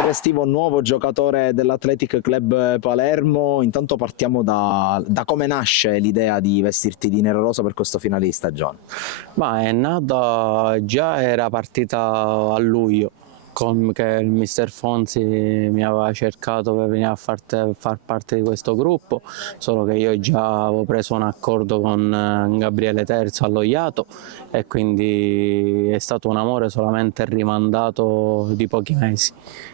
transfer estivo nuovo giocatore dell'Athletic Club Palermo. Intanto partiamo da come nasce l'idea di vestirti di nero-rosa per questo finale di stagione. Ma è nata, già era partita a luglio, che il mister Fonzi mi aveva cercato per venire a far parte di questo gruppo, solo che io già avevo preso un accordo con Gabriele Terzo allo Iato e quindi è stato un amore solamente rimandato di pochi mesi.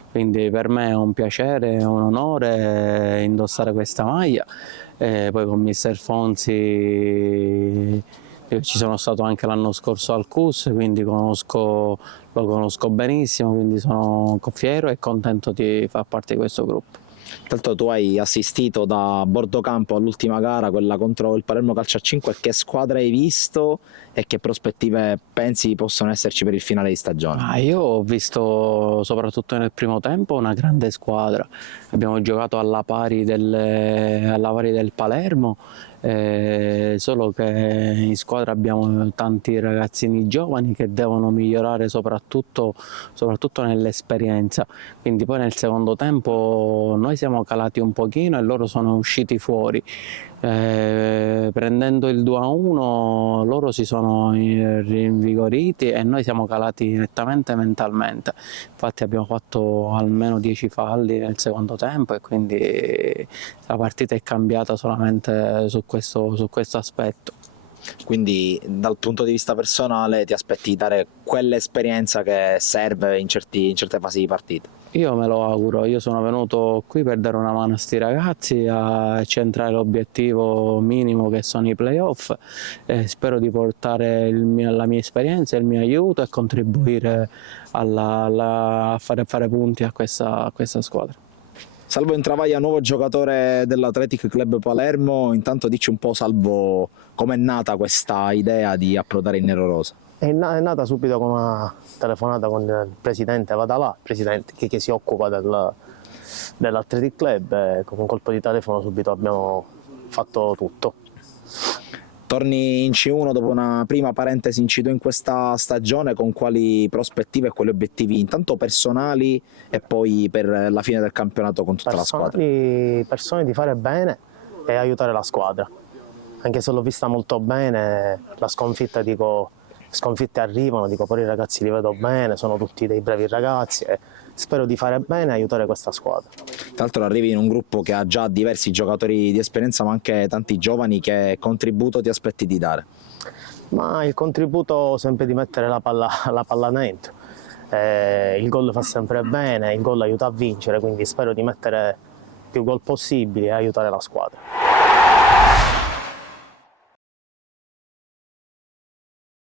Quindi per me è un piacere, è un onore indossare questa maglia. E poi con mister Fonzi ci sono stato anche l'anno scorso al CUS, quindi lo conosco benissimo, quindi sono fiero e contento di far parte di questo gruppo. Intanto tu hai assistito da bordo campo all'ultima gara, quella contro il Palermo Calcio a 5, che squadra hai visto e che prospettive pensi possono esserci per il finale di stagione? Io ho visto soprattutto nel primo tempo una grande squadra, abbiamo giocato alla pari del Palermo, solo che in squadra abbiamo tanti ragazzini giovani che devono migliorare soprattutto nell'esperienza, quindi poi nel secondo tempo noi siamo calati un pochino e loro sono usciti fuori. Prendendo il 2-1 loro si sono rinvigoriti e noi siamo calati nettamente mentalmente, infatti abbiamo fatto almeno 10 falli nel secondo tempo e quindi la partita è cambiata solamente su questo aspetto. Quindi dal punto di vista personale ti aspetti di dare quell'esperienza che serve in certe fasi di partita? Io me lo auguro, io sono venuto qui per dare una mano a sti ragazzi, a centrare l'obiettivo minimo che sono i playoff e spero di portare la mia esperienza, il mio aiuto e contribuire a fare punti a questa squadra. Salvo Intravaglia, nuovo giocatore dell'Athletic Club Palermo, intanto dici un po', Salvo, com'è nata questa idea di approdare in nero-rosa? È nata subito con una telefonata con il presidente Vadalà, presidente che si occupa dell'Athletic Club, e con un colpo di telefono subito abbiamo fatto tutto. Torni in C1 dopo una prima parentesi in C2 in questa stagione, con quali prospettive e quali obiettivi intanto personali e poi per la fine del campionato con tutta la squadra? Persone di fare bene e aiutare la squadra, anche se l'ho vista molto bene, la sconfitta, dico, sconfitte arrivano, dico poi i ragazzi li vedo bene, sono tutti dei bravi ragazzi e spero di fare bene e aiutare questa squadra. Tra l'altro arrivi in un gruppo che ha già diversi giocatori di esperienza ma anche tanti giovani, che contributo ti aspetti di dare? Ma il contributo sempre di mettere la palla dentro, il gol fa sempre bene, il gol aiuta a vincere, quindi spero di mettere più gol possibili e aiutare la squadra.